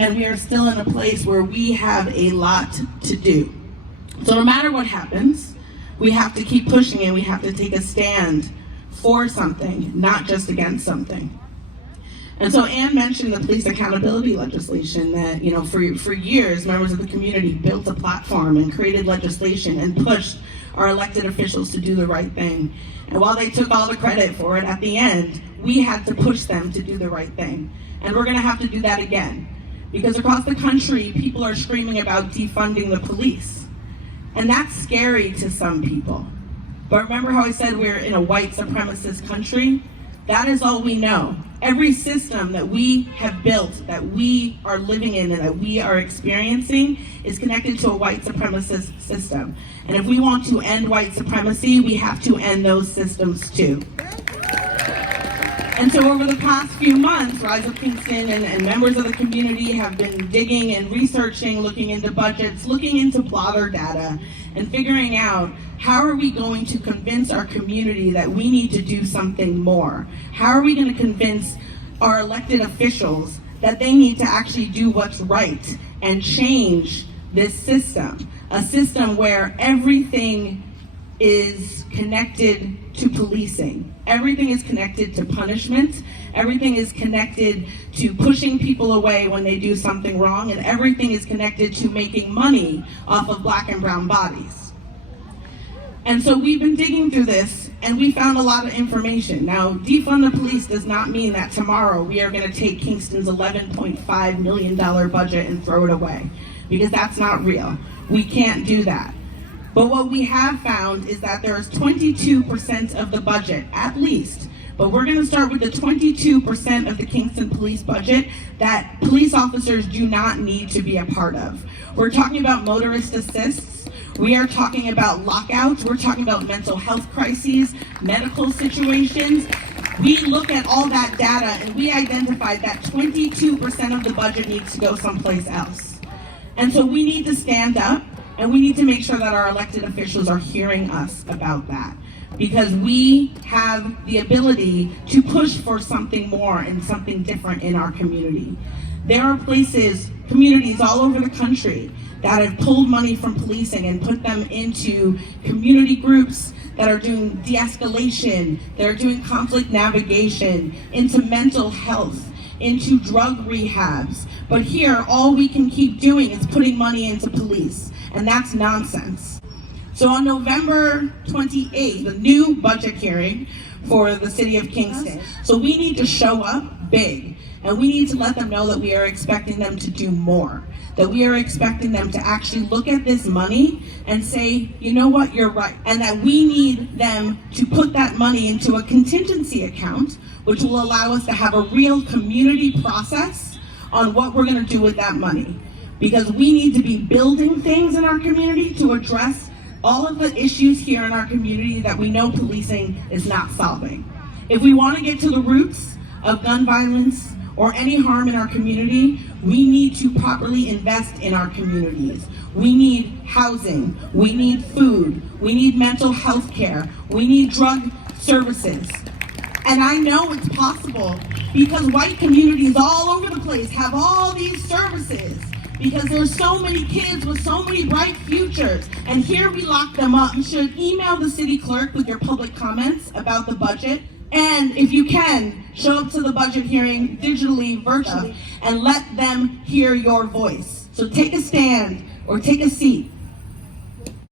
and we are still in a place where we have a lot to do. So no matter what happens, we have to keep pushing and we have to take a stand for something, not just against something. And so Anne mentioned the police accountability legislation that, for years, members of the community built a platform and created legislation and pushed our elected officials to do the right thing. And while they took all the credit for it, at the end, we had to push them to do the right thing. And we're gonna have to do that again. Because across the country, people are screaming about defunding the police. And that's scary to some people. But remember how I said we're in a white supremacist country? That is all we know. Every system that we have built, that we are living in and that we are experiencing is connected to a white supremacist system. And if we want to end white supremacy, we have to end those systems too. And so over the past few months, Rise of Kingston and members of the community have been digging and researching, looking into budgets, looking into blotter data, and figuring out how are we going to convince our community that we need to do something more? How are we going to convince our elected officials that they need to actually do what's right and change this system? A system where everything is connected to policing. Everything is connected to punishment. Everything is connected to pushing people away when they do something wrong, and everything is connected to making money off of Black and brown bodies. And so we've been digging through this, and we found a lot of information. Now, defund the police does not mean that tomorrow we are going to take Kingston's $11.5 million budget and throw it away, because that's not real. We can't do that. But what we have found is that there is 22% of the budget, at least, but we're going to start with the 22% of the Kingston police budget that police officers do not need to be a part of. We're talking about motorist assists. We are talking about lockouts. We're talking about mental health crises, medical situations. We look at all that data and we identified that 22% of the budget needs to go someplace else. And so we need to stand up. And we need to make sure that our elected officials are hearing us about that, because we have the ability to push for something more and something different in our community. There are communities all over the country that have pulled money from policing and put them into community groups that are doing de-escalation, that are doing conflict navigation, into mental health, into drug rehabs. But here, all we can keep doing is putting money into police. And that's nonsense. So on November 28th, the new budget hearing for the city of Kingston. So we need to show up big, and we need to let them know that we are expecting them to do more, that we are expecting them to actually look at this money and say, you know what, you're right, and that we need them to put that money into a contingency account, which will allow us to have a real community process on what we're going to do with that money. Because we need to be building things in our community to address all of the issues here in our community that we know policing is not solving. If we want to get to the roots of gun violence or any harm in our community, we need to properly invest in our communities. We need housing, we need food, we need mental health care, we need drug services. And I know it's possible because white communities all over the place have all these services, because there's so many kids with so many bright futures, and here we lock them up. You should email the city clerk with your public comments about the budget, and if you can, show up to the budget hearing digitally, virtually, and let them hear your voice. So take a stand or take a seat